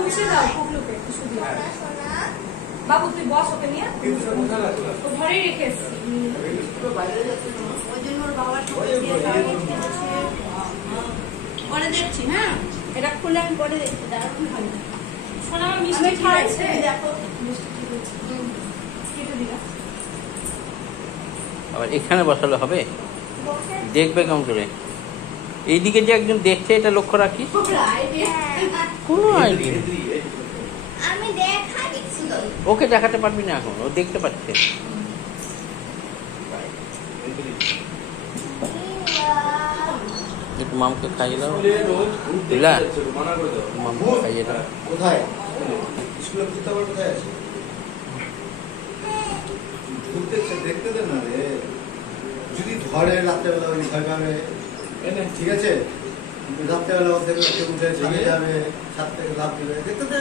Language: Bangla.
মুছে দাও কুকলুকে কিছু দিয়ে। বাবু তুই বস ওকে নিয়ে, ও ঘরেই রেখে এসছি। ওই জন্য ওর বাবার পরে দেখছি। হ্যাঁ, এটা খুলে আমি পরে দেখছি। দারুণ হয় না শোনা মিষ্টি খাইছে দেখো। আবার এখানে বসালে হবে? দেখবে কেমন করে? এইদিকে যে একজন দেখছে এটা লক্ষ্য রাখিস। কোনো আইডিয়া আমি দেখা দিচ্ছি। ওকে দেখাতে পারবি না এখন, ও দেখতে পাচ্ছে। একটু মামকে খাইয়ে দাও, বুঝলা? মামকে খাইয়ে দাও। কোথায় স্কুলে ঘুরতে আবার কোথায় আছে? ঘুরতে দেখতে দেন না রে, যদি ধরে রাত্রেবেলা ওই ভয় পাবে, ঠিক আছে? রাত্রেবেলা ওর থেকে উঠে ছাদে যাবে, ছাদ থেকে লাফ দেবে, দেখতে দে।